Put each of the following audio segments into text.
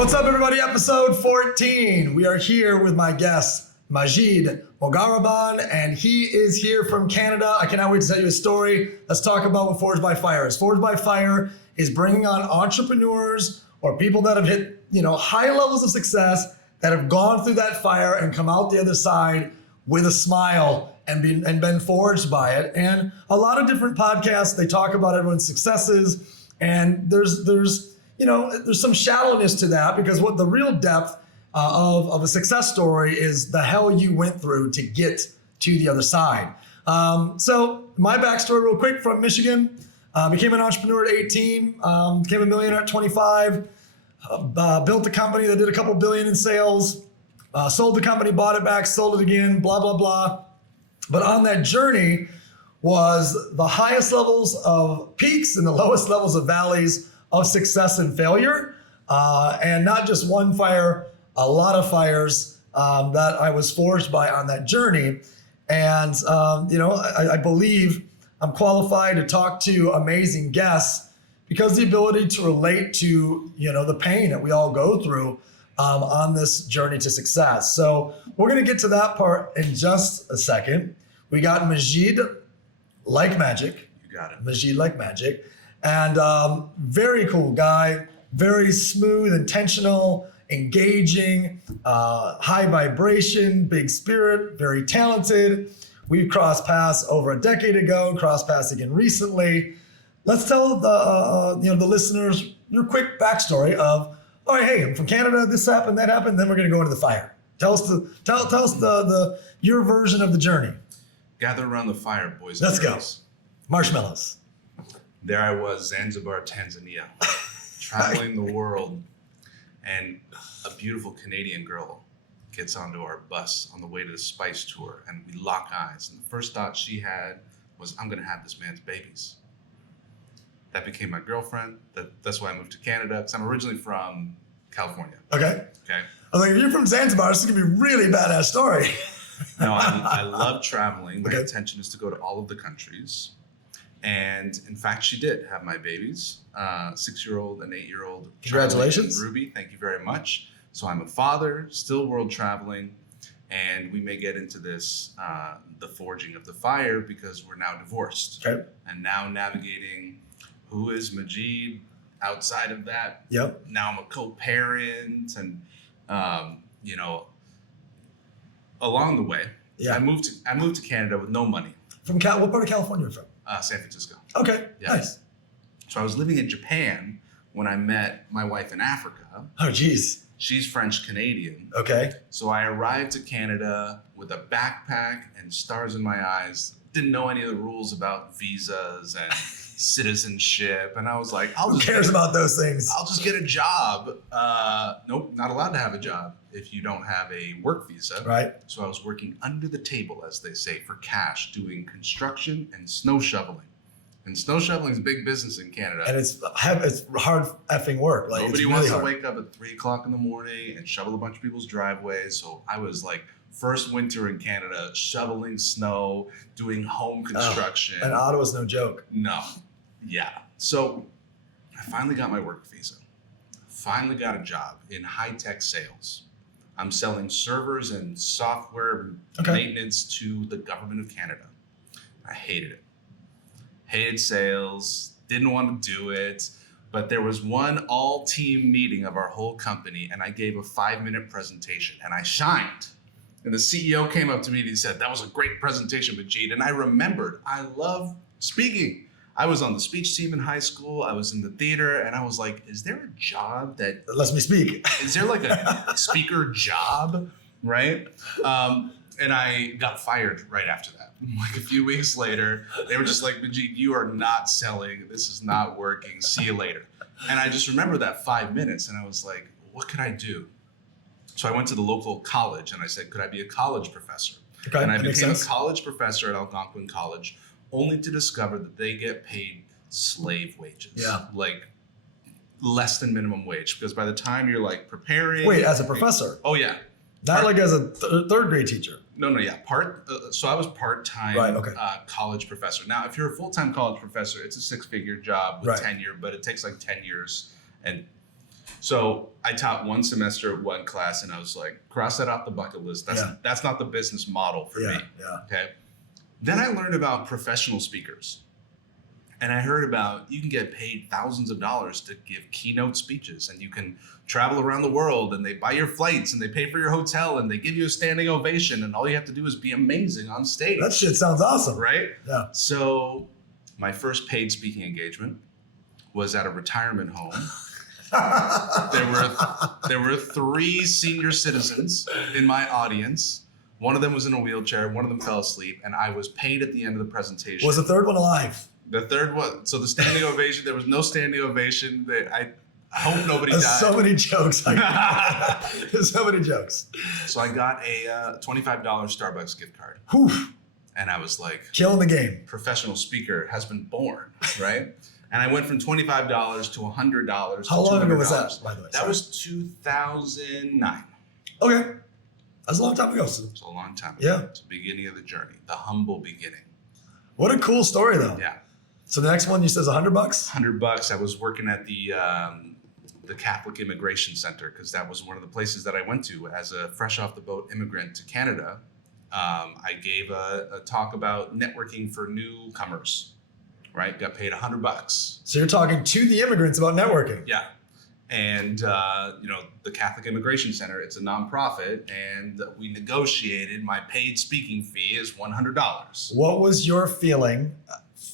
What's up, everybody? Episode 14. We are here with my guest, Majeed Mogharreban, and he is here from Canada. I cannot wait to tell you a story. Let's talk about what Forged by Fire is. Forged by Fire is bringing on entrepreneurs or people that have hit, high levels of success, that have gone through that fire and come out the other side with a smile and been forged by it. And a lot of different podcasts, they talk about everyone's successes, and there's some shallowness to that, because what the real depth of a success story is the hell you went through to get to the other side. So my backstory real quick: from Michigan, became an entrepreneur at 18, became a millionaire at 25, built a company that did a couple billion in sales, sold the company, bought it back, sold it again, blah, blah, blah. But on that journey was the highest levels of peaks and the lowest levels of valleys of success and failure. And not just one fire, a lot of fires that I was forged by on that journey. And, I believe I'm qualified to talk to amazing guests because the ability to relate to, the pain that we all go through on this journey to success. So we're going to get to that part in just a second. We got Majeed like magic. You got it. Majeed like magic. And very cool guy, very smooth, intentional, engaging, high vibration, big spirit, very talented. We've crossed paths over a decade ago, crossed paths again recently. Let's tell the listeners your quick backstory of, all right, hey, I'm from Canada, this happened, that happened, then we're gonna go into the fire. Tell us your version of the journey. Gather around the fire, boys. Let's and girls. go. Marshmallows. There I was, Zanzibar, Tanzania, traveling the world, and a beautiful Canadian girl gets onto our bus on the way to the Spice Tour, and we lock eyes. And the first thought she had was, I'm gonna have this man's babies. That became my girlfriend. That's why I moved to Canada, because I'm originally from California. Okay. Okay. I was like, if you're from Zanzibar, this is gonna be a really badass story. No, I love traveling. My Okay. intention is to go to all of the countries. And in fact, she did have my babies, 6-year-old and 8-year-old. Congratulations. And Ruby, thank you very much. So I'm a father, still world traveling, and we may get into this, the forging of the fire, because we're now divorced. Okay. And now navigating who is Majeed outside of that. Yep. Now I'm a co-parent, and along the way, Yeah. I moved to Canada with no money. From what part of California are you from? San Francisco. Okay. Yeah. Nice. So I was living in Japan when I met my wife in Africa. Oh, geez. She's French Canadian. Okay. So I arrived to Canada with a backpack and stars in my eyes. Didn't know any of the rules about visas and citizenship. And I was like, Who cares about those things? I'll just get a job. Nope, not allowed to have a job if you don't have a work visa. Right. So I was working under the table, as they say, for cash, doing construction and snow shoveling. And snow shoveling is big business in Canada. And it's hard effing work. Like, Nobody it's really wants hard. to wake up at 3 o'clock in the morning and shovel a bunch of people's driveways. So I was like, first winter in Canada, shoveling snow, doing home construction. And Ottawa's no joke. No. Yeah. So I finally got my work visa. Finally got a job in high-tech sales. I'm selling servers and software maintenance to the government of Canada. I hated it. Hated sales, didn't want to do it, but there was one all-team meeting of our whole company, and I gave a 5-minute presentation, and I shined. And the CEO came up to me and he said, "That was a great presentation, Majeed." And I remembered, I love speaking. I was on the speech team in high school. I was in the theater, and I was like, is there a job that Lets me speak. is there like a speaker job, right? And I got fired right after that. Like a few weeks later, they were just like, Majeed, you are not selling. This is not working. See you later. And I just remember that 5 minutes, and I was like, what could I do? So I went to the local college, and I said, could I be a college professor? Okay, And I that makes became a sense. college professor at Algonquin College, only to discover that they get paid slave wages. Yeah. Like less than minimum wage, because by the time you're like preparing. Wait, as a professor? Oh yeah. Not like as a third grade teacher. No, yeah. So I was part-time Right, okay. College professor. Now, if you're a full-time college professor, it's a 6-figure job with Right. tenure, but it takes like 10 years. And So I taught one semester at one class, and I was like, cross that off the bucket list. That's not the business model for me. Okay. Then I learned about professional speakers. And I heard about you can get paid thousands of dollars to give keynote speeches, and you can travel around the world, and they buy your flights and they pay for your hotel and they give you a standing ovation, and all you have to do is be amazing on stage. That shit sounds awesome. Right? Yeah. So my first paid speaking engagement was at a retirement home. There were 3 senior citizens in my audience. One of them was in a wheelchair, one of them fell asleep, and I was paid at the end of the presentation. Was the third one alive? The third one, so the standing ovation, there was no standing ovation. I hope nobody died. So many jokes. There's so many jokes. So I got a $25 Starbucks gift card. Whew. And I was like, killing the game. Professional speaker has been born, right? And I went from $25 to $100. How long ago was that, by the way? That was 2009. Okay. That's a long time ago. It's a long time ago. Yeah. It's the beginning of the journey, the humble beginning. What a cool story, though. Yeah. So the next one you said is $100? $100. I was working at the Catholic Immigration Center, because that was one of the places that I went to as a fresh off the boat immigrant to Canada. I gave a talk about networking for newcomers, right? Got paid $100. So you're talking to the immigrants about networking. Yeah. And, the Catholic Immigration Center, it's a nonprofit, and we negotiated my paid speaking fee is $100. What was your feeling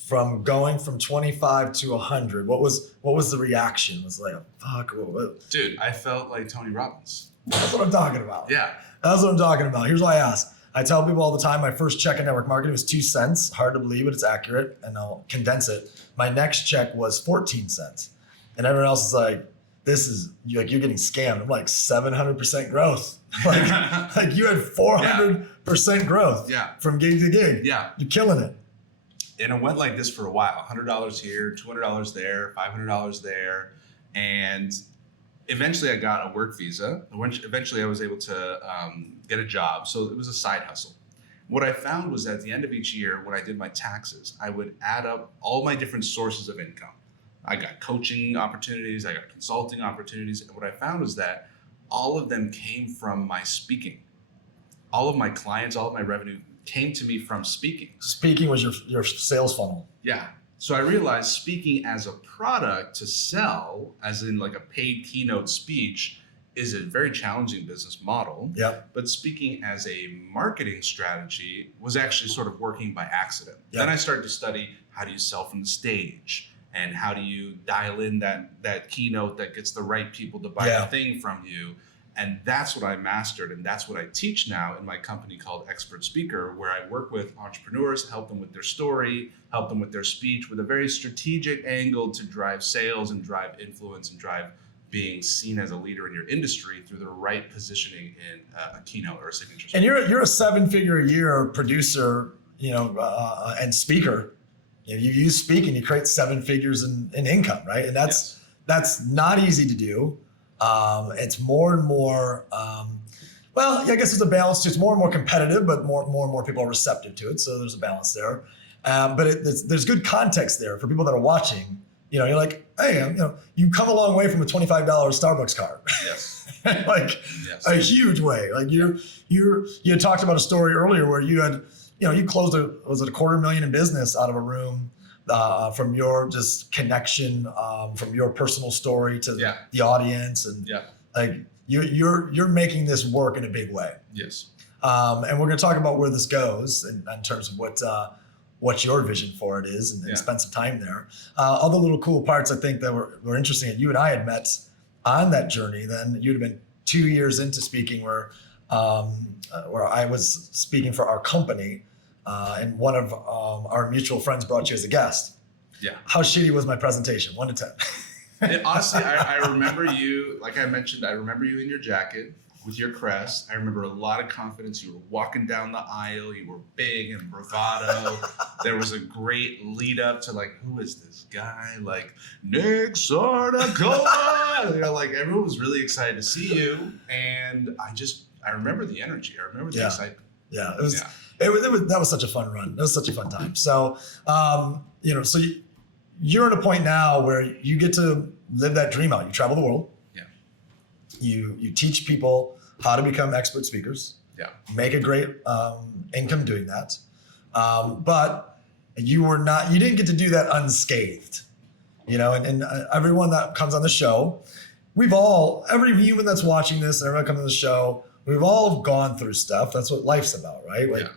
from going from 25 to 100? What was the reaction? Was it like, fuck. What? Dude, I felt like Tony Robbins. That's what I'm talking about. Yeah. That's what I'm talking about. Here's why I ask. I tell people all the time, my first check in network marketing was 2 cents. Hard to believe, but it's accurate, and I'll condense it. My next check was 14 cents. And everyone else is like, this is you're getting scammed. I'm like 700% growth. like you had 400% growth from gig to gig. Yeah. You're killing it. And it went like this for a while. $100 here, $200 there, $500 there. And eventually I got a work visa. Eventually I was able to get a job. So it was a side hustle. What I found was at the end of each year, when I did my taxes, I would add up all my different sources of income. I got coaching opportunities, I got consulting opportunities. And what I found was that all of them came from my speaking. All of my clients, all of my revenue came to me from speaking. Speaking was your sales funnel. Yeah. So I realized speaking as a product to sell, as in like a paid keynote speech, is a very challenging business model. Yeah. But speaking as a marketing strategy was actually sort of working by accident. Yep. Then I started to study, how do you sell from the stage? And how do you dial in that keynote that gets the right people to buy the thing from you? And that's what I mastered, and that's what I teach now in my company called Expert Speaker, where I work with entrepreneurs, help them with their story, help them with their speech, with a very strategic angle to drive sales and drive influence and drive being seen as a leader in your industry through the right positioning in a keynote or a signature speech. And you're a 7-figure a year producer, and speaker. You use speaking, you create 7 figures in income, right? And that's not easy to do. It's more and more, I guess there's a balance too. It's more and more competitive, but more and more people are receptive to it. So there's a balance there. But there's good context there for people that are watching. You're like, hey, you come a long way from a $25 Starbucks card. Yes. A huge way. Like you had talked about a story earlier where you had, you closed was it $250,000 in business out of a room from your just connection, from your personal story to the audience, and like you're making this work in a big way. Yes. And we're going to talk about where this goes in terms of what your vision for it is, and spend some time there. Other little cool parts I think that were interesting. You and I had met on that journey. Then you'd have been 2 years into speaking where I was speaking for our company, and one of our mutual friends brought you as a guest. Yeah. How shitty was my presentation? 1 to 10. Honestly, I remember you, like I mentioned, I remember you in your jacket with your crest. I remember a lot of confidence. You were walking down the aisle. You were big and bravado. There was a great lead up to like, who is this guy? Like, Nick Sarnicola. Like everyone was really excited to see you. And I remember the energy. I remember the excitement. Yeah, that was such a fun run. It was such a fun time. So, so you're at a point now where you get to live that dream out. You travel the world. Yeah. You teach people how to become expert speakers. Yeah. Make a great income doing that. But you didn't get to do that unscathed. And everyone that comes on the show, every human that's watching this and everyone comes on the show, we've all gone through stuff. That's what life's about, right? Like,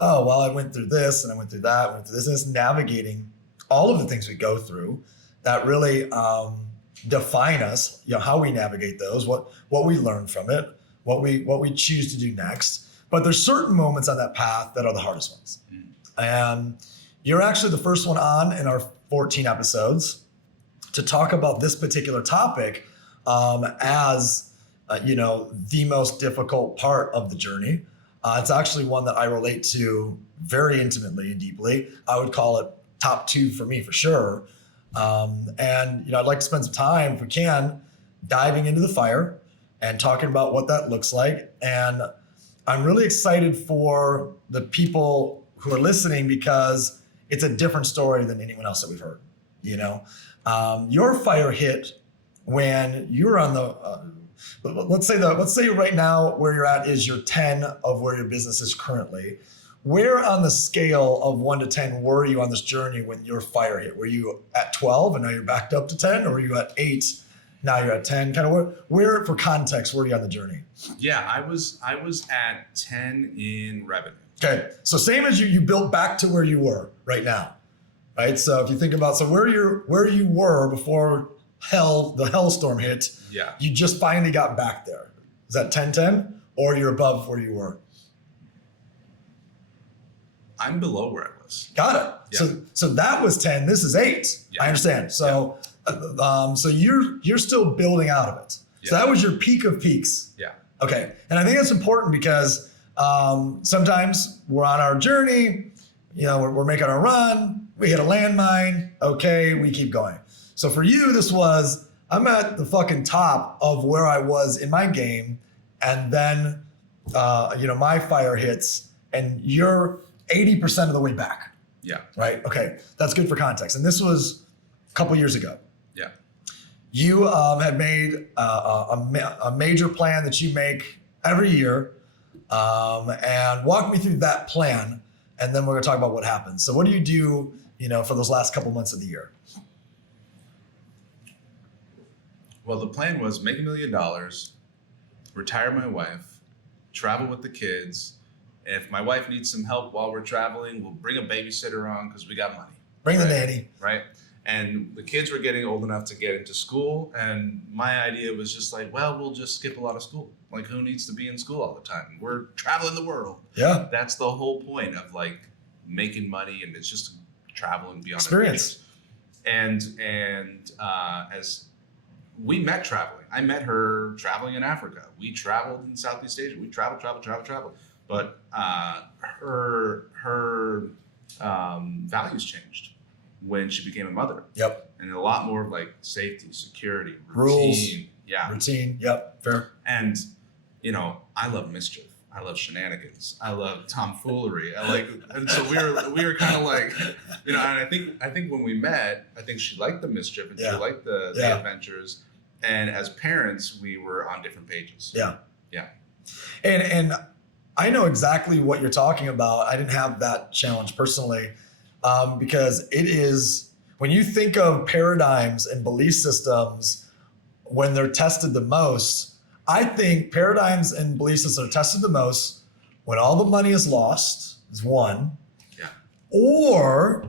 oh, well, I went through this and I went through that, and it's navigating all of the things we go through that really define us, how we navigate those, what we learn from it, what we choose to do next. But there's certain moments on that path that are the hardest ones. And you're actually the first one on in our 14 episodes to talk about this particular topic as the most difficult part of the journey. It's actually one that I relate to very intimately and deeply. I would call it top 2 for me for sure. And I'd like to spend some time, if we can, diving into the fire and talking about what that looks like. And I'm really excited for the people who are listening because it's a different story than anyone else that we've heard. Your fire hit when you were on let's say right now where you're at is your 10 of where your business is currently. Where on the scale of 1 to 10 were you on this journey when your fire hit? Were you at 12 and now you're backed up to 10, or were you at 8? Now you're at 10. Kind of where for context, were you on the journey? Yeah, I was at 10 in revenue. Okay, so same as you built back to where you were right now, right? So if you think about where you were before the hellstorm hit, you just finally got back there. Is that 10-10, or you're above where you were? I'm below where I was. Got it. Yeah. So that was 10. This is 8. Yeah. I understand. So so you're still building out of it. Yeah. So that was your peak of peaks. Yeah. Okay. And I think that's important because sometimes we're on our journey, we're making our run, we hit a landmine, okay, we keep going. So for you, I'm at the fucking top of where I was in my game, and then, my fire hits, and you're 80% of the way back. Yeah. Right? Okay, that's good for context. And this was a couple years ago. Yeah. You had made a major plan that you make every year, and walk me through that plan, and then we're going to talk about what happens. So what do you do, for those last couple months of the year? Well, the plan was make $1 million, retire my wife, travel with the kids. If my wife needs some help while we're traveling, we'll bring a babysitter on because we got money. Bring the nanny. Right? And the kids were getting old enough to get into school. And my idea was just like, well, we'll just skip a lot of school. Like, who needs to be in school all the time? We're traveling the world. Yeah. That's the whole point of like making money, and it's just traveling beyond experience. And as we met traveling, I met her traveling in Africa. We traveled in Southeast Asia. We traveled. But her values changed when she became a mother. Yep. And a lot more like safety, security, routine. Rules. Yeah. Routine. Yep. Fair. And, I love mischief. I love shenanigans. I love tomfoolery. And so we were kind of like, and I think when we met, I think she liked the mischief and she liked the adventures. And as parents, we were on different pages. Yeah. Yeah. And I know exactly what you're talking about. I didn't have that challenge personally, because it is, when you think of paradigms and belief systems, when they're tested the most, I think paradigms and belief systems are tested the most when all the money is lost, is one, or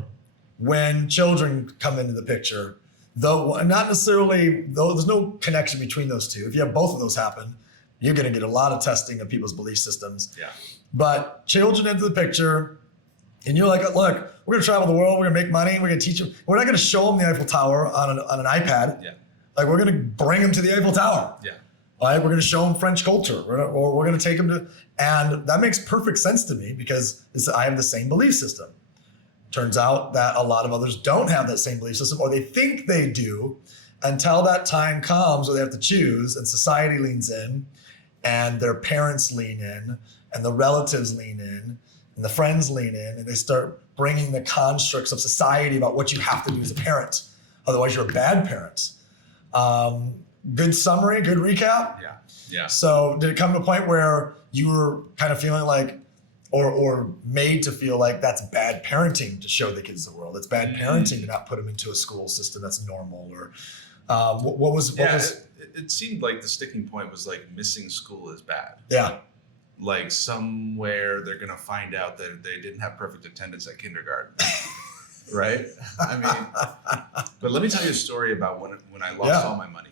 when children come into the picture. Though not necessarily, though there's no connection between those two. If you have both of those happen, you're going to get a lot of testing of people's belief systems. Yeah. But children into the picture, and you're like, look, we're going to travel the world. We're going to make money. We're going to teach them. We're not going to show them the Eiffel Tower on an iPad. Yeah. Like, we're going to bring them to the Eiffel Tower. Yeah. Right? We're going to show them French culture, or we're going to take them to, and that makes perfect sense to me because I have the same belief system. Turns out that a lot of others don't have that same belief system, or they think they do, until that time comes where they have to choose, and society leans in, and their parents lean in, and the relatives lean in, and the friends lean in, and they start bringing the constructs of society about what you have to do as a parent. Otherwise, you're a bad parent. good summary, good recap. Yeah. Yeah. So did it come to a point where you were kind of feeling like, or made to feel like that's bad parenting to show the kids the world? It's bad parenting to not put them into a school system that's normal, or what was? It seemed like the sticking point was like missing school is bad. Yeah. Like somewhere they're gonna find out that they didn't have perfect attendance at kindergarten. Right? I mean, but let me tell you a story about when I lost all my money,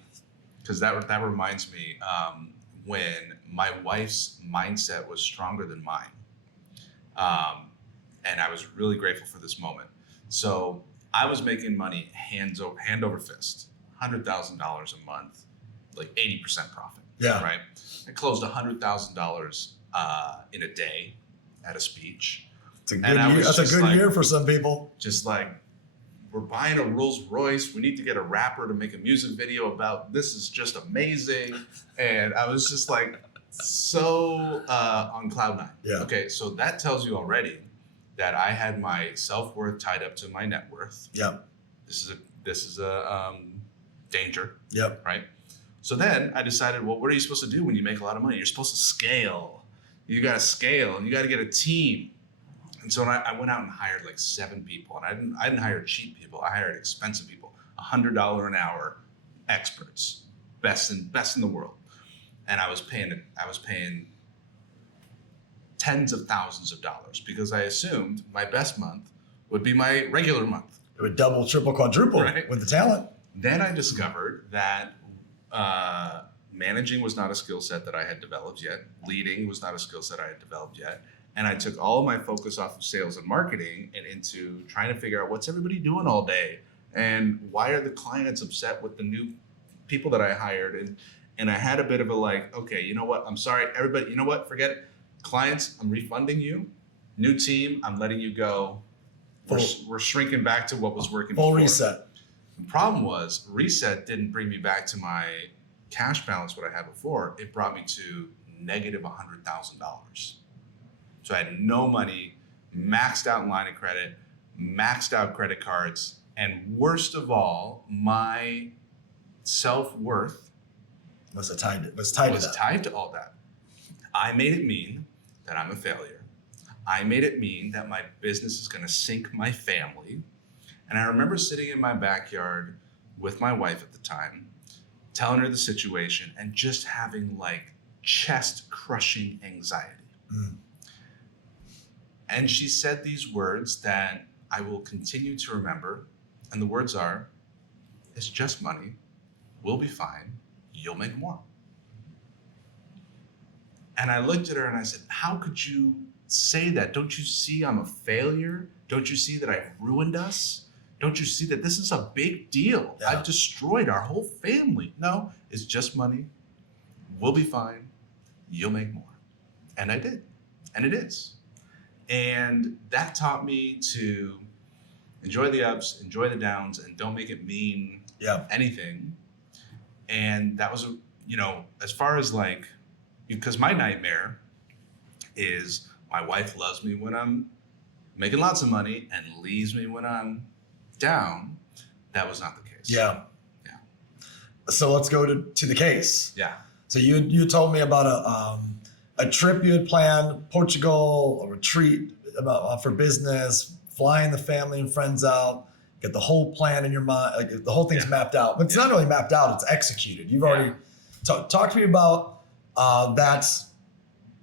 because that reminds me when my wife's mindset was stronger than mine, and I was really grateful for this moment. So I was making money hand over fist, $100,000 a month, like 80% profit. Yeah. Right. I closed $100,000 in a day at a speech. It's a good year. That's a good year for some people. Just like, we're buying a Rolls Royce. We need to get a rapper to make a music video about this. Is just amazing. And I was just like so on cloud nine. Yeah. Okay, so that tells you already that I had my self-worth tied up to my net worth. Yep. This is a danger. Yep. Right. So then I decided, well, what are you supposed to do when you make a lot of money? You're supposed to scale. You got to scale, and you got to get a team. And so I went out and hired like 7 people, and I didn't hire cheap people. I hired expensive people, $100 an hour experts, best in the world. And I was paying tens of thousands of dollars because I assumed my best month would be my regular month. It would double, triple, quadruple with the talent. Then I discovered that managing was not a skill set that I had developed yet. Leading was not a skill set I had developed yet. And I took all of my focus off of sales and marketing and into trying to figure out what's everybody doing all day, and why are the clients upset with the new people that I hired. And I had a bit of a like, okay, you know what? I'm sorry, everybody. You know what? Forget it. Clients, I'm refunding you. New team, I'm letting you go. We're shrinking back to what was working before. Full reset. The problem was reset didn't bring me back to my cash balance, what I had before. It brought me to negative $100,000. So I had no money, maxed out line of credit, maxed out credit cards, and worst of all, my self-worth was tied to all that. I made it mean that I'm a failure. I made it mean that my business is going to sink my family. And I remember sitting in my backyard with my wife at the time, telling her the situation and just having like chest-crushing anxiety. And she said these words that I will continue to remember. And the words are, it's just money. We'll be fine. You'll make more. And I looked at her and I said, how could you say that? Don't you see I'm a failure? Don't you see that I've ruined us? Don't you see that this is a big deal? Yeah. I've destroyed our whole family. No, it's just money. We'll be fine. You'll make more. And I did. And it is. And that taught me to enjoy the ups, enjoy the downs, and don't make it mean anything. And that was, as far as like, because my nightmare is my wife loves me when I'm making lots of money and leaves me when I'm down. That was not the case. Yeah. So let's go to the case. Yeah. So you told me about a trip you had planned, Portugal, a retreat for business, flying the family and friends out, get the whole plan in your mind, like the whole thing's mapped out. But it's not only mapped out, it's executed. You've already talked to me about that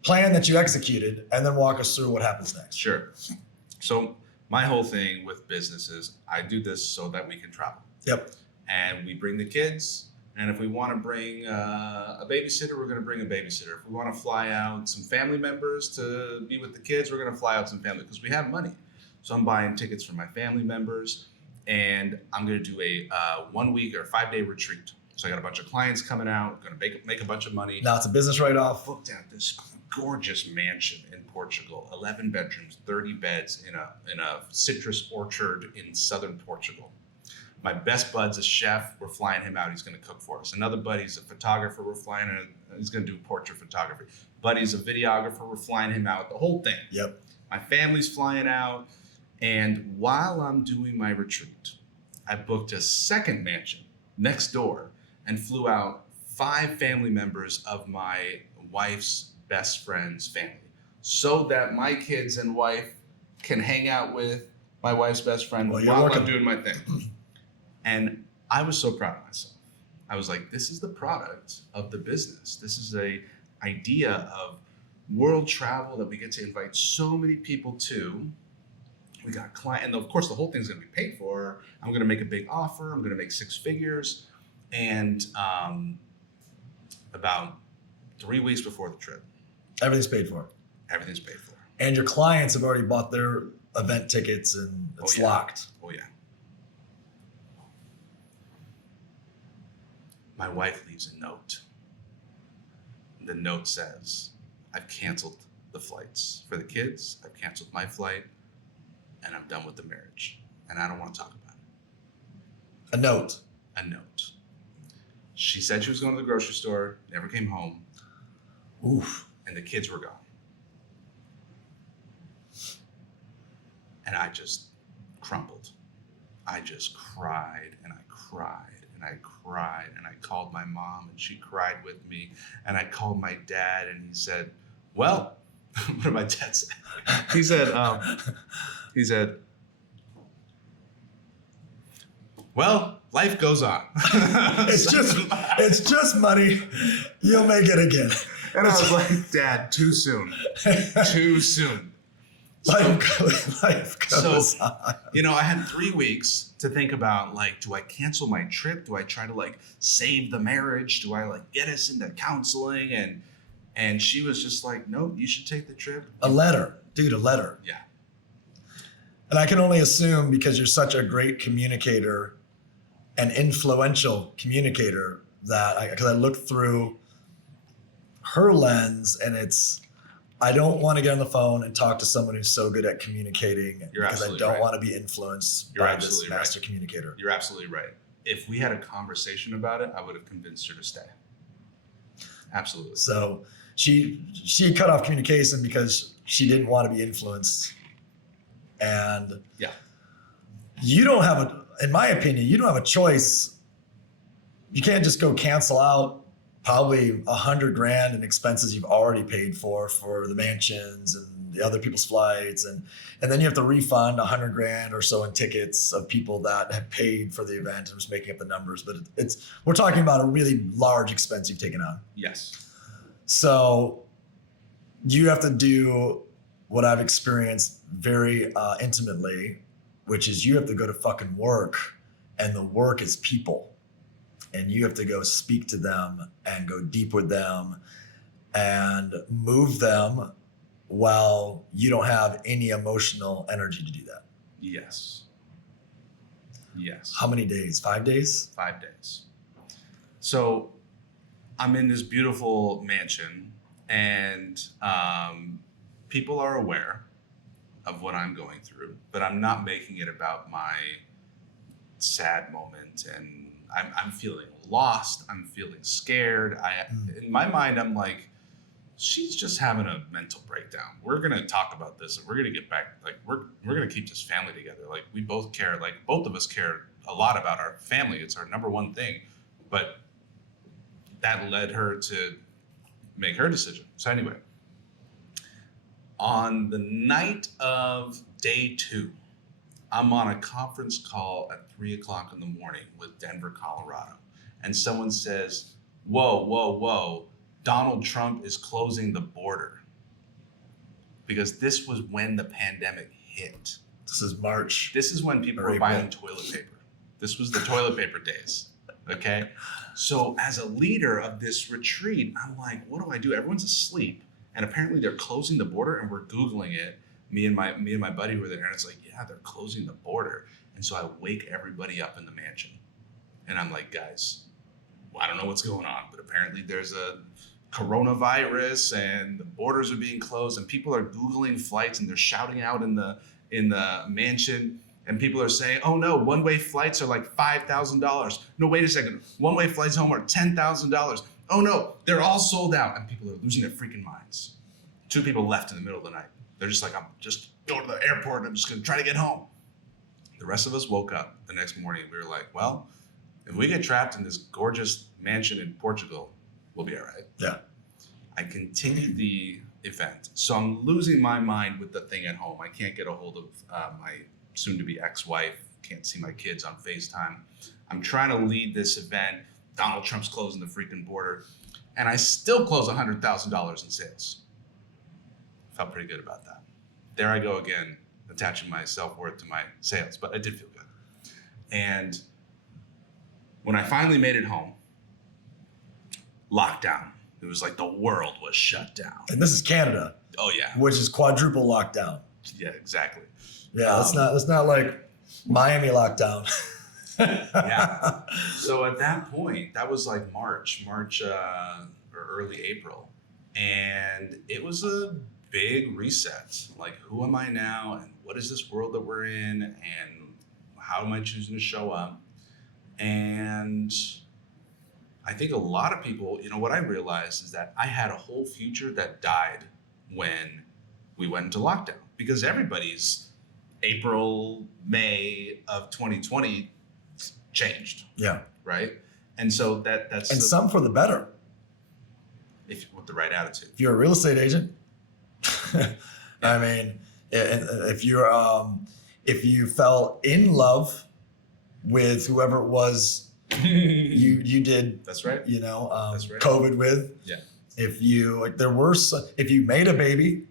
plan that you executed, and then walk us through what happens next. Sure. So my whole thing with business is I do this so that we can travel. Yep. And we bring the kids. And if we want to bring a babysitter, we're going to bring a babysitter. If we want to fly out some family members to be with the kids, we're going to fly out some family because we have money. So I'm buying tickets for my family members, and I'm going to do a 1 week or 5-day retreat. So I got a bunch of clients coming out, going to make a bunch of money. Now it's a business write-off. Booked out this gorgeous mansion in Portugal, 11 bedrooms, 30 beds in a citrus orchard in southern Portugal. My best bud's a chef. We're flying him out. He's going to cook for us. Another buddy's a photographer. We're flying him. He's going to do portrait photography. Buddy's a videographer. We're flying him out. The whole thing. Yep. My family's flying out. And while I'm doing my retreat, I booked a second mansion next door and flew out 5 family members of my wife's best friend's family so that my kids and wife can hang out with my wife's best friend while I'm doing my thing. And I was so proud of myself. I was like, this is the product of the business. This is a idea of world travel that we get to invite so many people to. We got client, and of course the whole thing's going to be paid for. I'm going to make a big offer. I'm going to make 6 figures. And about 3 weeks before the trip, everything's paid for. Everything's paid for. And your clients have already bought their event tickets, and it's locked. Oh yeah. My wife leaves a note. The note says, I've canceled the flights for the kids. I've canceled my flight, and I'm done with the marriage. And I don't want to talk about it. A note. A note. She said she was going to the grocery store, never came home. Oof. And the kids were gone. And I just crumbled. I just cried and I cried and I cried, and I called my mom and she cried with me, and I called my dad and he said, well, what did my dad say? He said, well, life goes on. It's just money. You'll make it again. And I was like, Dad, too soon. Too soon. Life goes on. I had 3 weeks to think about, like, do I cancel my trip? Do I try to, like, save the marriage? Do I, like, get us into counseling? And she was just like, no, you should take the trip. A letter. Dude, a letter. Yeah. And I can only assume, because you're such a great communicator, an influential communicator, that because I looked through her lens, and I don't want to get on the phone and talk to someone who's so good at communicating, because I don't want to be influenced by this master communicator. You're absolutely right. If we had a conversation about it, I would have convinced her to stay. Absolutely. So she cut off communication because she didn't want to be influenced. And yeah, you don't have in my opinion, you don't have a choice. You can't just go cancel out probably $100,000 in expenses you've already paid for the mansions and the other people's flights, and then you have to refund $100,000 or so in tickets of people that have paid for the event. I'm just making up the numbers, but we're talking about a really large expense you've taken on. Yes. So you have to do what I've experienced very intimately, which is you have to go to fucking work, and the work is people. And you have to go speak to them and go deep with them and move them while you don't have any emotional energy to do that. Yes. Yes. How many days? 5 days? 5 days. So I'm in this beautiful mansion, and people are aware of what I'm going through, but I'm not making it about my sad moment, and I'm feeling lost. I'm feeling scared. In my mind, I'm like, she's just having a mental breakdown. We're going to talk about this, and we're going to get back. Like, we're going to keep this family together. Like, we both care. Like, both of us care a lot about our family. It's our number one thing. But that led her to make her decision. So anyway, on the night of day 2, I'm on a conference call at 3:00 in the morning with Denver, Colorado. And someone says, whoa, Donald Trump is closing the border. Because this was when the pandemic hit. This is March. This is when people were buying toilet paper. This was the toilet paper days. Okay. So as a leader of this retreat, I'm like, what do I do? Everyone's asleep. And apparently they're closing the border, and we're Googling it. Me and my buddy were there, and it's like, yeah, they're closing the border. And so I wake everybody up in the mansion. And I'm like, guys, I don't know what's going on, but apparently there's a coronavirus and the borders are being closed, and people are Googling flights, and they're shouting out in the mansion, and people are saying, oh no, one-way flights are like $5,000. No, wait a second. One-way flights home are $10,000. Oh no, they're all sold out, and people are losing their freaking minds. 2 people left in the middle of the night. They're just like, I'm just going to the airport. I'm just going to try to get home. The rest of us woke up the next morning, and we were like, well, if we get trapped in this gorgeous mansion in Portugal, we'll be all right. Yeah. I continued the event. So I'm losing my mind with the thing at home. I can't get a hold of my soon-to-be ex-wife. Can't see my kids on FaceTime. I'm trying to lead this event. Donald Trump's closing the freaking border. And I still close $100,000 in sales. Felt pretty good about that. There I go again, attaching my self-worth to my sales, but I did feel good. And when I finally made it home, lockdown. It was like the world was shut down. And this is Canada. Oh yeah. Which is quadruple lockdown. Yeah, exactly. Yeah, that's not like Miami lockdown. Yeah. So at that point, that was like March or early April. And it was a big reset. Like, who am I now? And what is this world that we're in? And how am I choosing to show up? And I think a lot of people, what I realized is that I had a whole future that died when we went into lockdown, because everybody's April, May of 2020 changed. Yeah. Right. And so that's some for the better. If with the right attitude. If you're a real estate agent, I mean, if you fell in love with whoever it was you did, that's right. That's right. COVID with. Yeah. If you if you made a baby,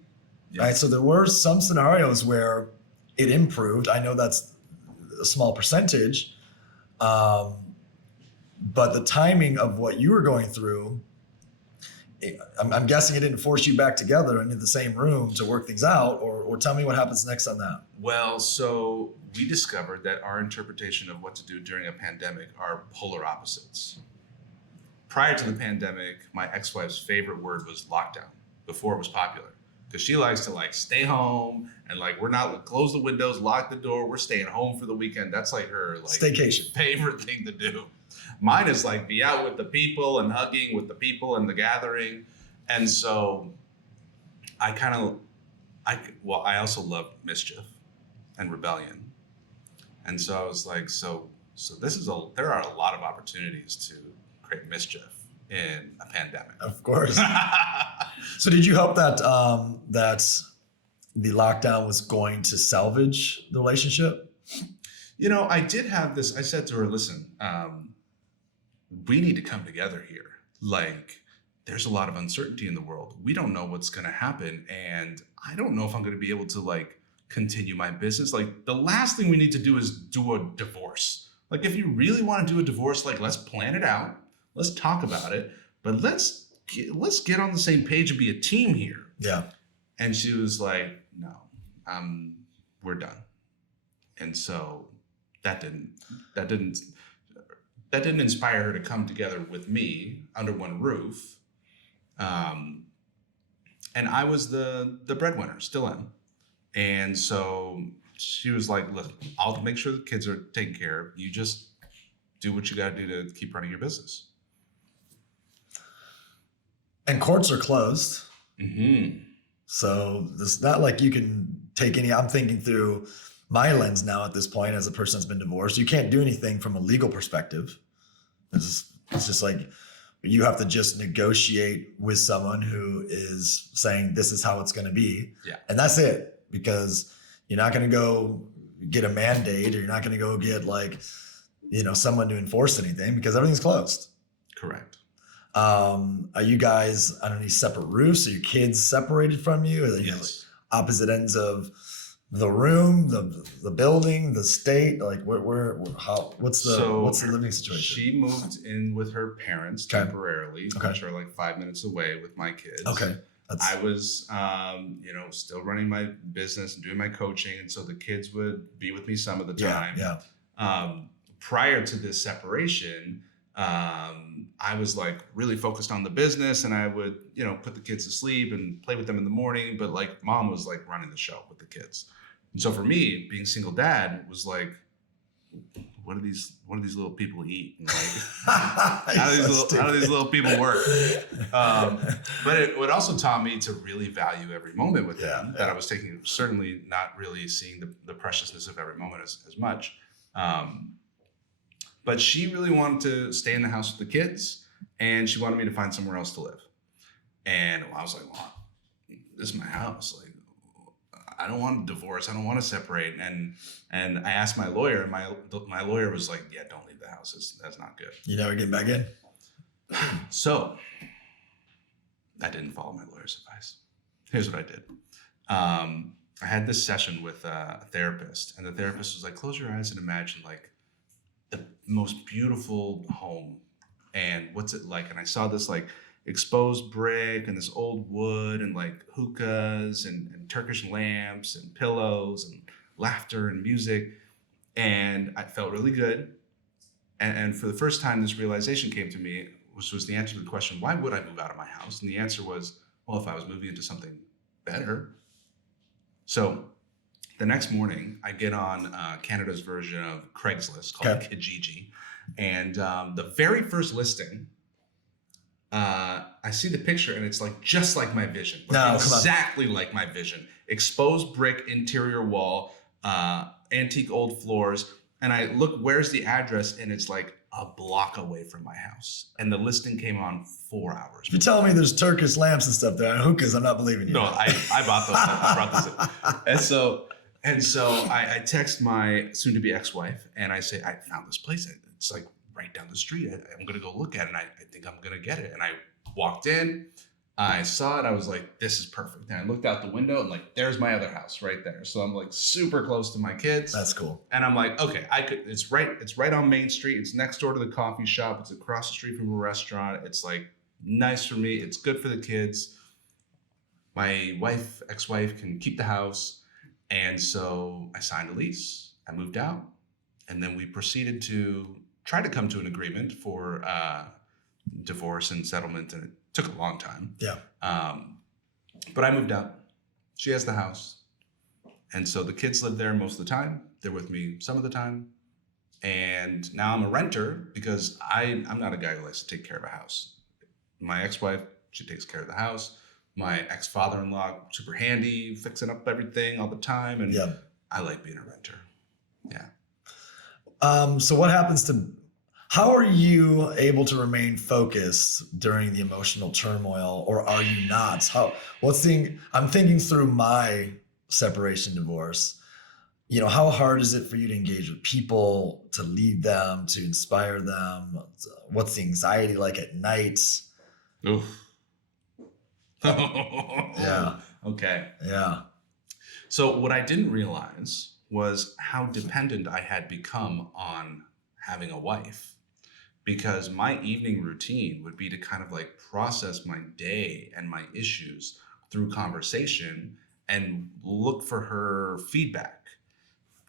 yeah. Right? So there were some scenarios where it improved. I know that's a small percentage, but the timing of what you were going through, I'm guessing it didn't force you back together into the same room to work things out, or tell me what happens next on that. Well, so we discovered that our interpretation of what to do during a pandemic are polar opposites. Prior to the pandemic, my ex-wife's favorite word was lockdown, before it was popular, because she likes to stay home and we're not close the windows, lock the door, we're staying home for the weekend. That's her staycation favorite thing to do. Mine is be out with the people and hugging with the people and the gathering. And so I also love mischief and rebellion. And so I was like, so there are a lot of opportunities to create mischief in a pandemic. Of course. So did you hope that the lockdown was going to salvage the relationship? I did have this. I said to her, listen, we need to come together here. There's a lot of uncertainty in the world. We don't know what's going to happen. And I don't know if I'm going to be able to continue my business. The last thing we need to do is do a divorce. If you really want to do a divorce, let's plan it out. Let's talk about it. But let's get on the same page and be a team here. Yeah. And she was like, no, we're done. And so that didn't inspire her to come together with me under one roof. And I was the breadwinner, still am. And so she was like, look, I'll make sure the kids are taken care of. You just do what you got to do to keep running your business. And courts are closed. Mm-hmm. So it's not like you can take I'm thinking through my lens now at this point as a person that's been divorced. You can't do anything from a legal perspective. It's just you have to just negotiate with someone who is saying this is how it's going to be. Yeah. And that's it, because you're not going to go get a mandate, or you're not going to go get someone to enforce anything, because everything's closed. Correct. Are you guys on any separate roofs? Are your kids separated from you? Are they yes. Opposite ends of the room, the building, the state? What's the living situation? She moved in with her parents temporarily, which are 5 minutes away with my kids. Okay. I was, still running my business and doing my coaching, and so the kids would be with me some of the time. Yeah. Prior to this separation, I was really focused on the business, and I would, put the kids to sleep and play with them in the morning. But mom was running the show with the kids. And so for me, being single dad was what do these little people eat? And how do these little people work? But it also taught me to really value every moment with them that I was taking, certainly not really seeing the preciousness of every moment as much. But she really wanted to stay in the house with the kids, and she wanted me to find somewhere else to live. And I was like, well, this is my house. Like, I don't want to divorce. I don't want to separate. And I asked my lawyer, and my lawyer was like, yeah, don't leave the house. That's not good. You never get back in? So I didn't follow my lawyer's advice. Here's what I did. I had this session with a therapist, and the therapist was like, close your eyes and imagine like the most beautiful home. And what's it like? And I saw this like exposed brick and this old wood and like hookahs and Turkish lamps and pillows and laughter and music. And I felt really good. And for the first time, this realization came to me, which was the answer to the question, why would I move out of my house? And the answer was, well, if I was moving into something better. So the next morning, I get on Canada's version of Craigslist called Kijiji. And the very first listing, I see the picture and it's like just like my vision. Like exactly like my vision. Exposed brick interior wall, antique old floors. And I look, where's the address? And it's like a block away from my house. And the listing came on 4 hours. If you're telling me there's Turkish lamps and stuff there and hookahs, I'm not believing you. No, I bought those. I brought those in. And so I text my soon-to-be ex-wife and I say, I found this place. It's like right down the street. I'm going to go look at it. And I think I'm going to get it. And I walked in. I saw it. I was like, this is perfect. And I looked out the window and like, there's my other house right there. So I'm like super close to my kids. That's cool. And I'm like, okay, it's right on Main Street. It's next door to the coffee shop. It's across the street from a restaurant. It's like nice for me. It's good for the kids. My ex-wife can keep the house. And so I signed a lease. I moved out. And then we proceeded to try to come to an agreement for divorce and settlement. And it took a long time. Yeah. But I moved out. She has the house. And so the kids live there most of the time. They're with me some of the time. And now I'm a renter because I'm not a guy who likes to take care of a house. My ex-wife, she takes care of the house. My ex-father-in-law, super handy, fixing up everything all the time. And I like being a renter. Yeah. So what happens how are you able to remain focused during the emotional turmoil, or are you not? I'm thinking through my separation divorce. You know, how hard is it for you to engage with people, to lead them, to inspire them? What's the anxiety like at night? Oof. Yeah. Okay. Yeah. So what I didn't realize was how dependent I had become on having a wife. Because my evening routine would be to kind of like process my day and my issues through conversation and look for her feedback.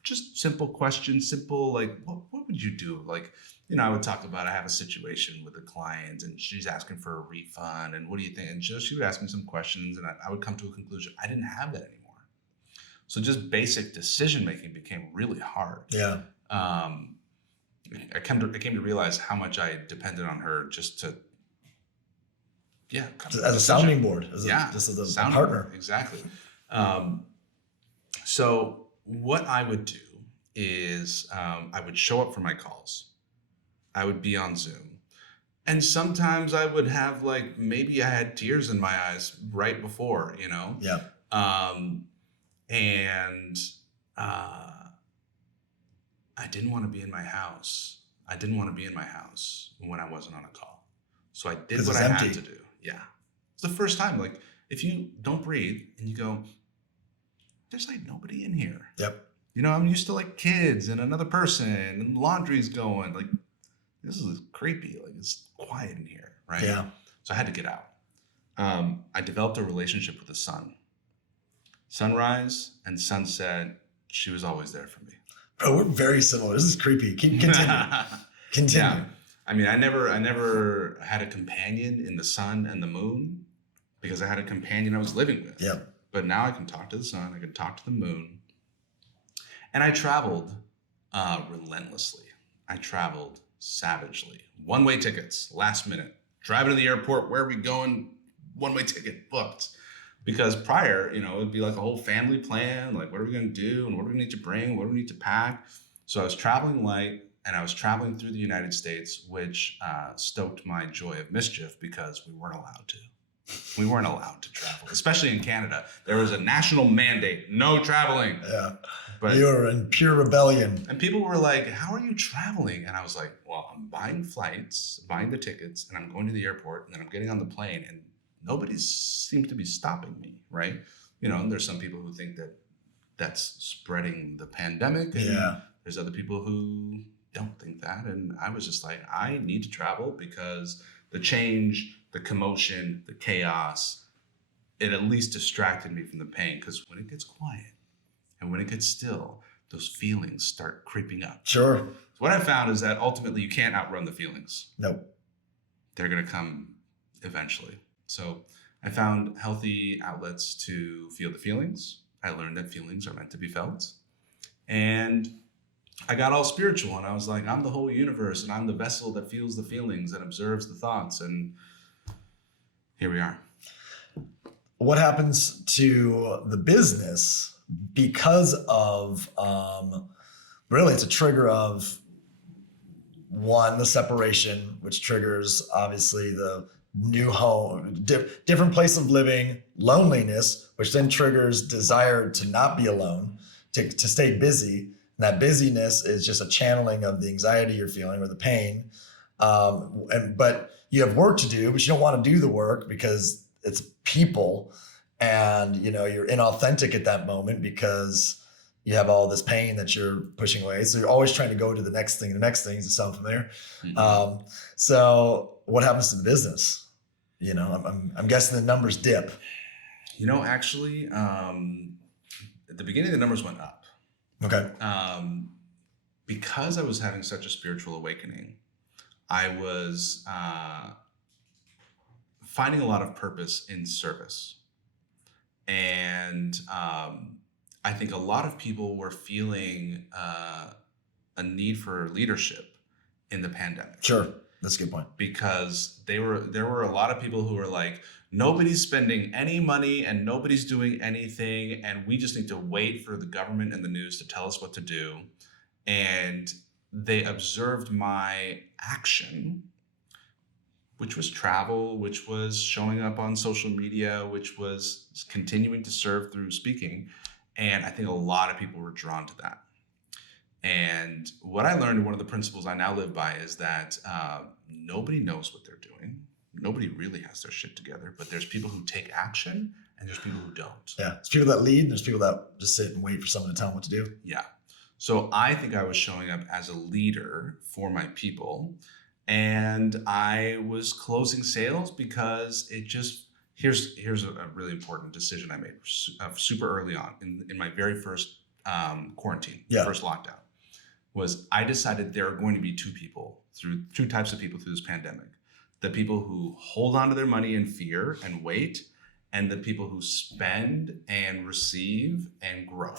Just simple questions, like, what would you do? Like, you know, I would talk about, I have a situation with a client and she's asking for a refund and what do you think? And she would ask me some questions and I would come to a conclusion. I didn't have that anymore. So just basic decision-making became really hard. Yeah. I came to realize how much I depended on her just to, as a sounding board, just as a partner. Board, exactly. So what I would do is I would show up for my calls. I would be on Zoom. And sometimes I would have like, maybe I had tears in my eyes right before, you know? Yeah. I didn't want to be in my house. I didn't want to be in my house when I wasn't on a call. So I did what I had to do. Yeah. It's the first time, like, if you don't breathe and you go, there's like nobody in here. Yep. You know, I'm used to like kids and another person and laundry's going. Like, this is creepy. Like, it's quiet in here, right? Yeah. So I had to get out. I developed a relationship with the sun. Sunrise and sunset, she was always there for me. Bro, we're very similar. This is creepy. Continue. Yeah. I mean, I never had a companion in the sun and the moon because I had a companion I was living with. Yeah. But now I can talk to the sun. I can talk to the moon. And I traveled relentlessly. I traveled savagely. One-way tickets, last minute. Driving to the airport, where are we going? One-way ticket, booked. Because prior, you know, it'd be like a whole family plan, like what are we going to do and what do we need to bring, what do we need to pack? So I was traveling light and I was traveling through the United States, which stoked my joy of mischief because we weren't allowed to. We weren't allowed to travel, especially in Canada. There was a national mandate, no traveling. Yeah. But You were in pure rebellion. and people were like, "How are you traveling?" And I was like, "Well, I'm buying flights, buying the tickets, and I'm going to the airport, and then I'm getting on the plane, and nobody seems to be stopping me, right?" And there's some people who think that that's spreading the pandemic, and Yeah. there's other people who don't think that. And I was just like, I need to travel because the change, the commotion, the chaos, it at least distracted me from the pain. Because when it gets quiet and when it gets still, those feelings start creeping up. Sure. So what I found is that ultimately you can't outrun the feelings. Nope. They're going to come eventually. So I found healthy outlets to feel the feelings. I learned that feelings are meant to be felt. And I got all spiritual, and I was like, I'm the whole universe, and I'm the vessel that feels the feelings and observes the thoughts. And here we are. What happens to the business because of, really, it's a trigger of one, the separation, which triggers obviously the new home, different place of living, loneliness, which then triggers desire to not be alone, to stay busy. And that busyness is just a channeling of the anxiety you're feeling or the pain. But you have work to do, but you don't want to do the work because it's people, and you're inauthentic at that moment because you have all this pain that you're pushing away. So you're always trying to go to the next thing. The next thing is to sound familiar. Mm-hmm. So what happens to the business? I'm guessing the numbers dip. Actually, at the beginning, the numbers went up. Okay. Because I was having such a spiritual awakening, I was finding a lot of purpose in service. And I think a lot of people were feeling a need for leadership in the pandemic. Sure. That's a good point. Because there were a lot of people who were like, nobody's spending any money and nobody's doing anything, and we just need to wait for the government and the news to tell us what to do. And they observed my action, which was travel, which was showing up on social media, which was continuing to serve through speaking. And I think a lot of people were drawn to that. And what I learned, one of the principles I now live by, is that nobody knows what they're doing. Nobody really has their shit together, but there's people who take action and there's people who don't. Yeah. There's people that lead and there's people that just sit and wait for someone to tell them what to do. Yeah. So I think I was showing up as a leader for my people, and I was closing sales because it just, here's a really important decision I made super early on in my very first quarantine, first lockdown, was I decided there are going to be two types of people through this pandemic. The people who hold on to their money in fear and wait, and the people who spend and receive and grow.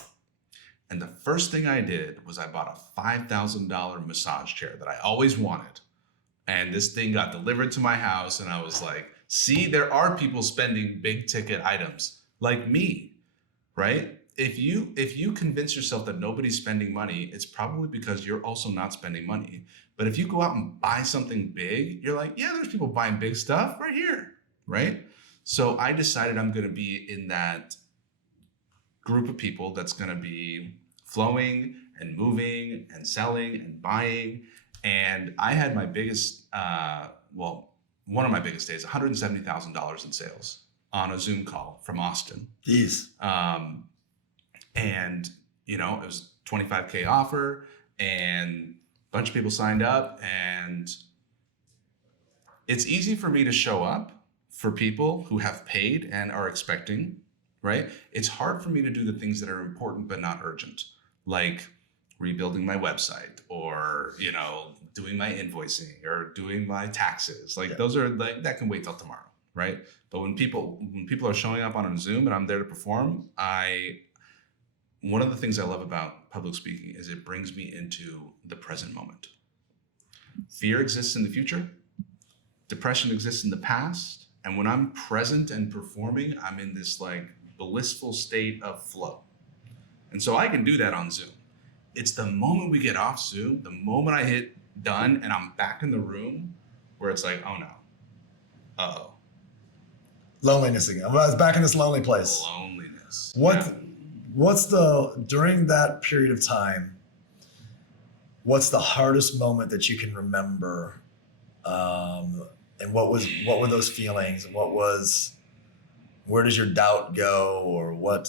And the first thing I did was I bought a $5,000 massage chair that I always wanted. And this thing got delivered to my house, and I was like, see, there are people spending big ticket items like me, right? If you convince yourself that nobody's spending money, it's probably because you're also not spending money. But if you go out and buy something big, you're like, yeah, there's people buying big stuff right here, right? So I decided I'm going to be in that group of people that's going to be flowing and moving and selling and buying. And I had my biggest, one of my biggest days, $170,000 in sales on a Zoom call from Austin. Jeez. And, it was $25K offer, and a bunch of people signed up. And it's easy for me to show up for people who have paid and are expecting, right? It's hard for me to do the things that are important but not urgent, like rebuilding my website or, doing my invoicing or doing my taxes. Those are that can wait till tomorrow, right? But when people are showing up on a Zoom and I'm there to perform, one of the things I love about public speaking is it brings me into the present moment. Fear exists in the future. Depression exists in the past. And when I'm present and performing, I'm in this blissful state of flow. And so I can do that on Zoom. it's the moment we get off Zoom, the moment I hit done and I'm back in the room where it's like, oh no. Uh-oh. Loneliness again. Well, I was back in this lonely place. Loneliness. What's during that period of time, what's the hardest moment that you can remember? And what were those feelings? And where does your doubt go? Or what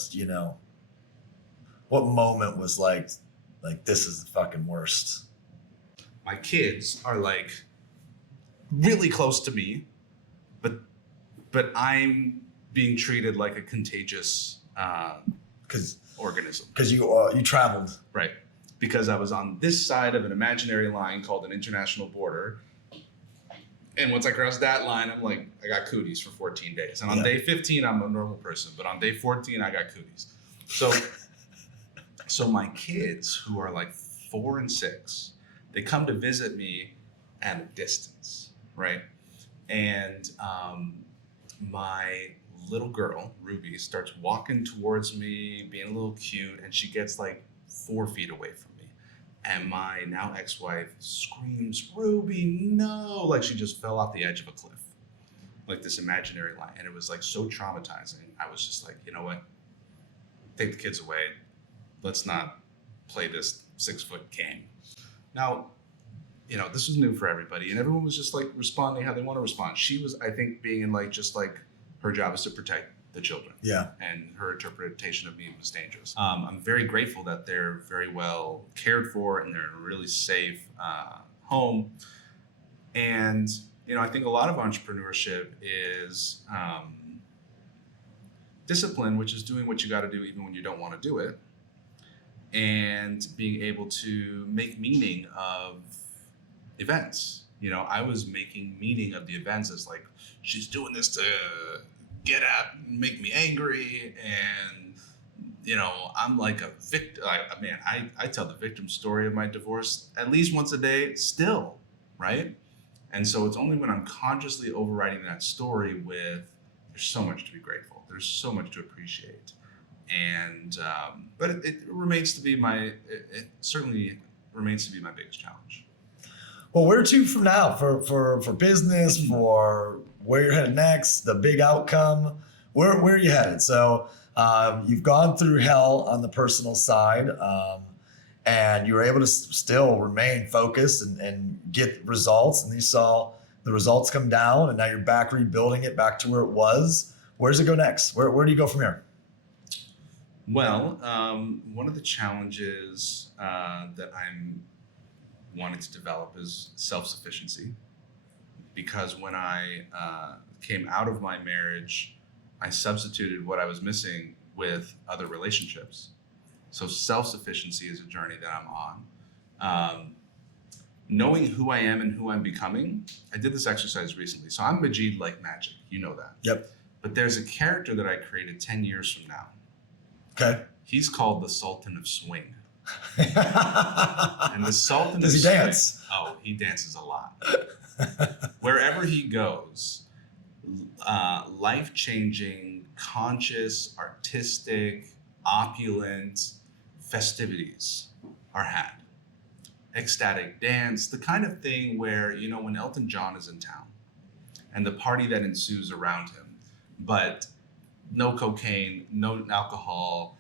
moment was like this is the fucking worst? My kids are like really close to me, but I'm being treated like a contagious organism. Because you traveled. Right. Because I was on this side of an imaginary line called an international border. And once I crossed that line, I'm like, I got cooties for 14 days. And on day 15, I'm a normal person. But on day 14, I got cooties. So my kids, who are like 4 and 6, they come to visit me at a distance, right? And my little girl, Ruby, starts walking towards me, being a little cute, and she gets like 4 feet away from me. And my now ex-wife screams, Ruby, no! Like she just fell off the edge of a cliff, like this imaginary line. And it was like so traumatizing. I was just like, you know what? Take the kids away. Let's not play this 6-foot game. Now, this was new for everybody, and everyone was just like responding how they want to respond. She was, I think, being in like, just like her job is to protect the children. Yeah. And her interpretation of me was dangerous. I'm very grateful that they're very well cared for and they're in a really safe home. And, I think a lot of entrepreneurship is discipline, which is doing what you got to do even when you don't want to do it. And being able to make meaning of events. I was making meaning of the events as like, she's doing this to get at and make me angry. And, I'm like a victim. I tell the victim story of my divorce at least once a day still, right? And so it's only when I'm consciously overriding that story with, there's so much to be grateful. There's so much to appreciate. And, but it remains to be it certainly remains to be my biggest challenge. Well, where to from now for business, for where you're headed next, the big outcome, where are you headed? So you've gone through hell on the personal side, and you were able to still remain focused and get results. And you saw the results come down, and now you're back rebuilding it back to where it was. Where does it go next? Where do you go from here? Well, one of the challenges that I'm wanting to develop is self-sufficiency, because when I came out of my marriage, I substituted what I was missing with other relationships. So self-sufficiency is a journey that I'm on. Knowing who I am and who I'm becoming, I did this exercise recently. So I'm Majeed like magic, you know that. Yep. But there's a character that I created 10 years from now. Okay. He's called the Sultan of Swing. And the Sultan Does he dance? Oh, he dances a lot. Wherever he goes, life-changing, conscious, artistic, opulent festivities are had. Ecstatic dance, the kind of thing where, when Elton John is in town and the party that ensues around him, but no cocaine, no alcohol,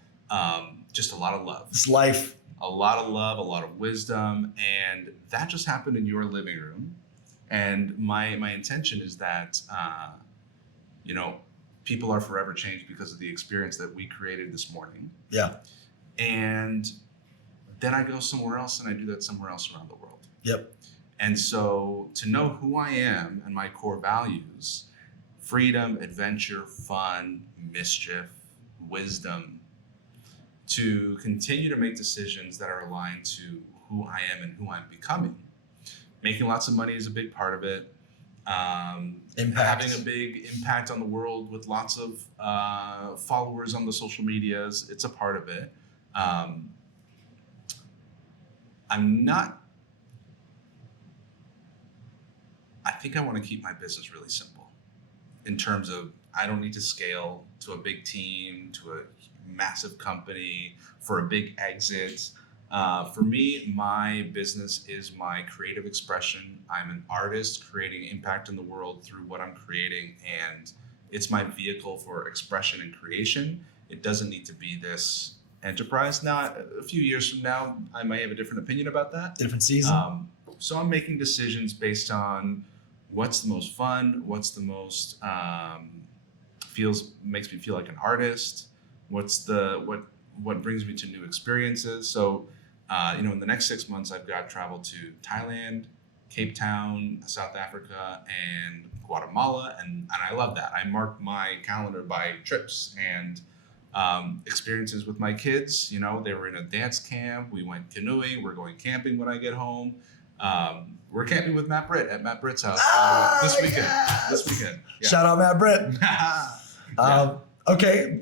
just a lot of love. It's life. A lot of love, a lot of wisdom, and that just happened in your living room. And my intention is that, people are forever changed because of the experience that we created this morning. Yeah. And then I go somewhere else and I do that somewhere else around the world. Yep. And so to know who I am and my core values, freedom, adventure, fun, mischief, wisdom, to continue to make decisions that are aligned to who I am and who I'm becoming. Making lots of money is a big part of it. Having a big impact on the world with lots of followers on the social medias, it's a part of it. I think I want to keep my business really simple in terms of I don't need to scale to a big team, to a massive company for a big exit. For me, my business is my creative expression. I'm an artist creating impact in the world through what I'm creating, and it's my vehicle for expression and creation. It doesn't need to be this enterprise. Now, a few years from now, I might have a different opinion about that. Different season. So I'm making decisions based on what's the most fun, what's the most makes me feel like an artist, what brings me to new experiences. So in the next 6 months, I've got travel to Thailand, Cape Town, South Africa, and Guatemala, and I love that. I mark my calendar by trips and experiences with my kids. They were in a dance camp. We went canoeing. We're going camping when I get home. We're camping with Matt Britt at Matt Britt's house this weekend. Yes. This weekend. Yeah. Shout out Matt Britt. Okay,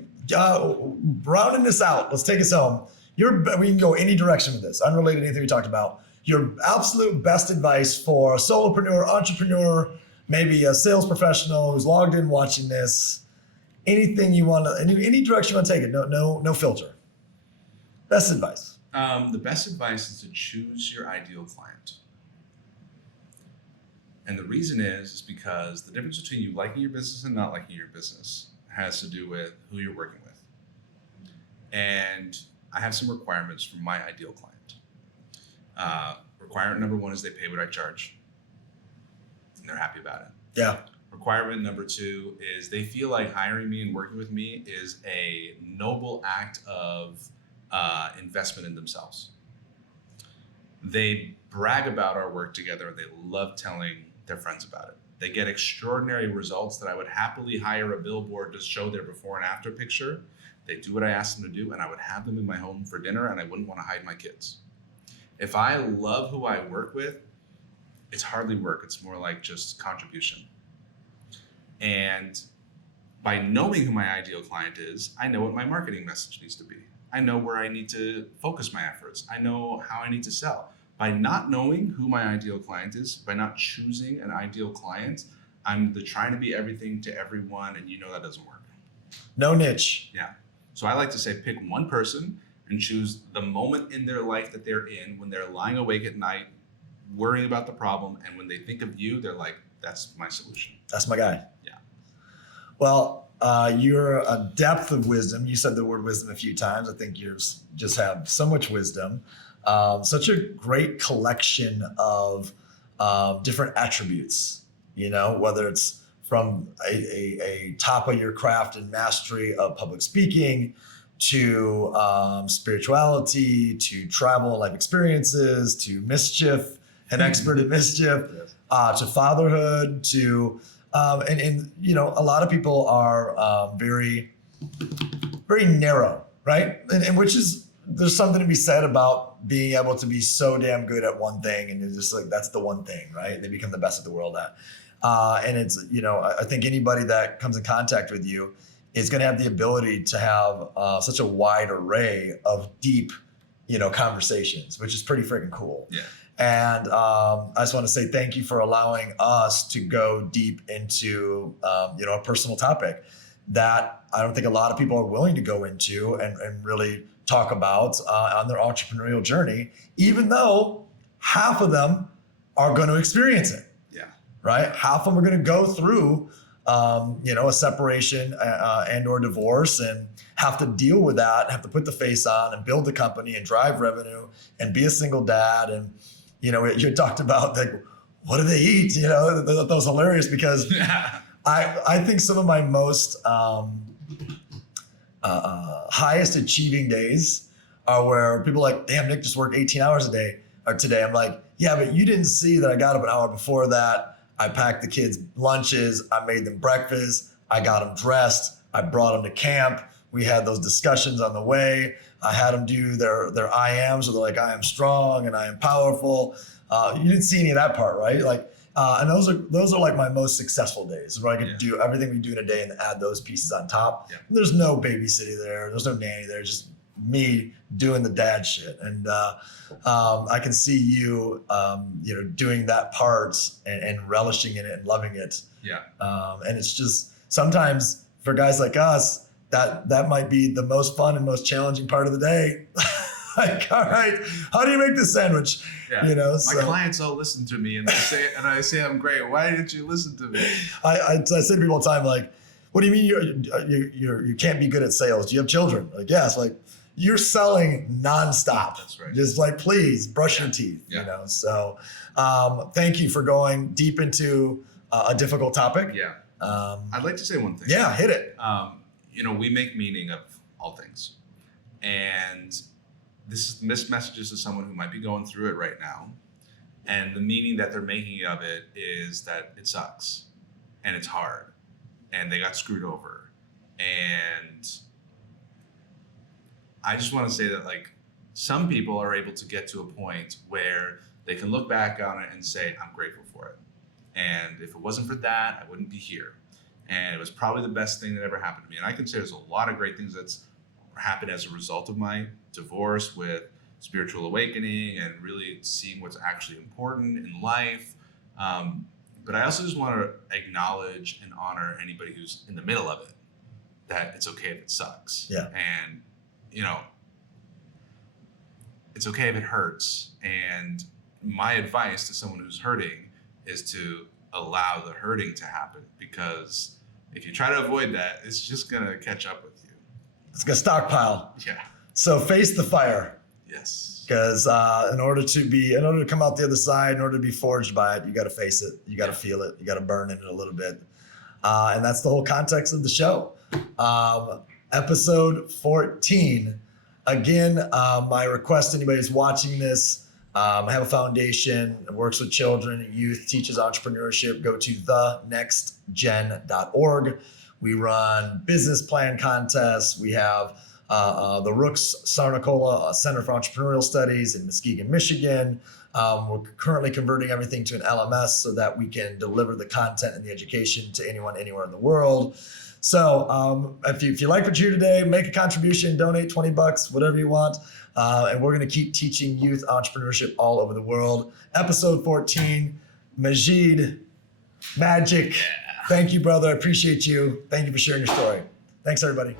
rounding this out, let's take us home. We can go any direction with this, unrelated to anything we talked about. Your absolute best advice for a solopreneur, entrepreneur, maybe a sales professional who's logged in watching this. Anything you want to, any direction you want to take it. No filter. Best advice. The best advice is to choose your ideal client. And the reason is because the difference between you liking your business and not liking your business has to do with who you're working with. And I have some requirements for my ideal client. Requirement number 1 is they pay what I charge. And they're happy about it. Yeah. Requirement number 2 is they feel like hiring me and working with me is a noble act of investment in themselves. They brag about our work together and they love telling their friends about it. They get extraordinary results that I would happily hire a billboard to show their before and after picture. They do what I ask them to do, and I would have them in my home for dinner, and I wouldn't want to hide my kids. If I love who I work with, it's hardly work. It's more like just contribution. And by knowing who my ideal client is, I know what my marketing message needs to be. I know where I need to focus my efforts. I know how I need to sell. By not knowing who my ideal client is, by not choosing an ideal client, I'm trying to be everything to everyone, and that doesn't work. No niche. Yeah. So I like to say pick one person and choose the moment in their life that they're in when they're lying awake at night, worrying about the problem, and when they think of you, they're like, that's my solution. That's my guy. Yeah. Well, you're a depth of wisdom. You said the word wisdom a few times. I think you just have so much wisdom. Such a great collection of different attributes, whether it's from a top of your craft and mastery of public speaking to spirituality, to travel and life experiences, to mischief, an expert in mischief, Yes. to fatherhood, to a lot of people are very, very narrow, right? And which is, there's something to be said about being able to be so damn good at one thing, and it's just like that's the one thing, right? They become the best of the world at. And it's, I think anybody that comes in contact with you is going to have the ability to have such a wide array of deep, conversations, which is pretty freaking cool. Yeah. And I just want to say thank you for allowing us to go deep into, a personal topic that I don't think a lot of people are willing to go into and really talk about on their entrepreneurial journey, even though half of them are going to experience it. Yeah. Right? Half of them are going to go through, a separation and or divorce and have to deal with that, have to put the face on and build the company and drive revenue and be a single dad. And, you talked about like, what do they eat? That was hilarious because I think some of my most highest achieving days are where people are like, damn, Nick just worked 18 hours a day or today. I'm like, yeah, but you didn't see that I got up an hour before that. I packed the kids' lunches. I made them breakfast. I got them dressed. I brought them to camp. We had those discussions on the way. I had them do their I ams, so they're like, I am strong and I am powerful. You didn't see any of that part, right? Like, and those are like my most successful days where I get to do everything we do in a day and add those pieces on top. Yeah. There's no babysitting there. There's no nanny there. Just me doing the dad shit. And I can see you, doing that part and relishing in it and loving it. Yeah. And it's just sometimes for guys like us, that might be the most fun and most challenging part of the day. like, all right, how do you make this sandwich? Yeah. You know, my clients all listen to me and I say I'm great. Why didn't you listen to me? I say to people all the time, like, what do you mean you can't be good at sales? Do you have children? Like, yes, like you're selling nonstop. That's right. Just like, please brush your teeth, Yeah. you know? So thank you for going deep into a difficult topic. Yeah. I'd like to say one thing. Yeah, hit it. We make meaning of all things. And this messages to someone who might be going through it right now. And the meaning that they're making of it is that it sucks and it's hard and they got screwed over. And I just want to say that, like, some people are able to get to a point where they can look back on it and say, I'm grateful for it. And if it wasn't for that, I wouldn't be here. And it was probably the best thing that ever happened to me. And I can say there's a lot of great things that's happened as a result of my divorce, with spiritual awakening and really seeing what's actually important in life. But I also just want to acknowledge and honor anybody who's in the middle of it, that it's okay if it sucks. Yeah. And, it's okay if it hurts. And my advice to someone who's hurting is to allow the hurting to happen, because if you try to avoid that, it's just going to catch up with you. It's going to stockpile. Yeah. So face the fire. Yes. Because in order to come out the other side, in order to be forged by it, you got to face it. You got to feel it. You got to burn in it a little bit. And that's the whole context of the show. Episode 14. Again, my request to anybody who's watching this, I have a foundation that works with children and youth, teaches entrepreneurship. Go to thenextgen.org. We run business plan contests. We have the Rooks Sarnicola Center for Entrepreneurial Studies in Muskegon, Michigan. We're currently converting everything to an LMS so that we can deliver the content and the education to anyone, anywhere in the world. So if you like what you hear today, make a contribution, donate $20, whatever you want. And we're going to keep teaching youth entrepreneurship all over the world. Episode 14, Majeed, magic. Thank you, brother. I appreciate you. Thank you for sharing your story. Thanks, everybody.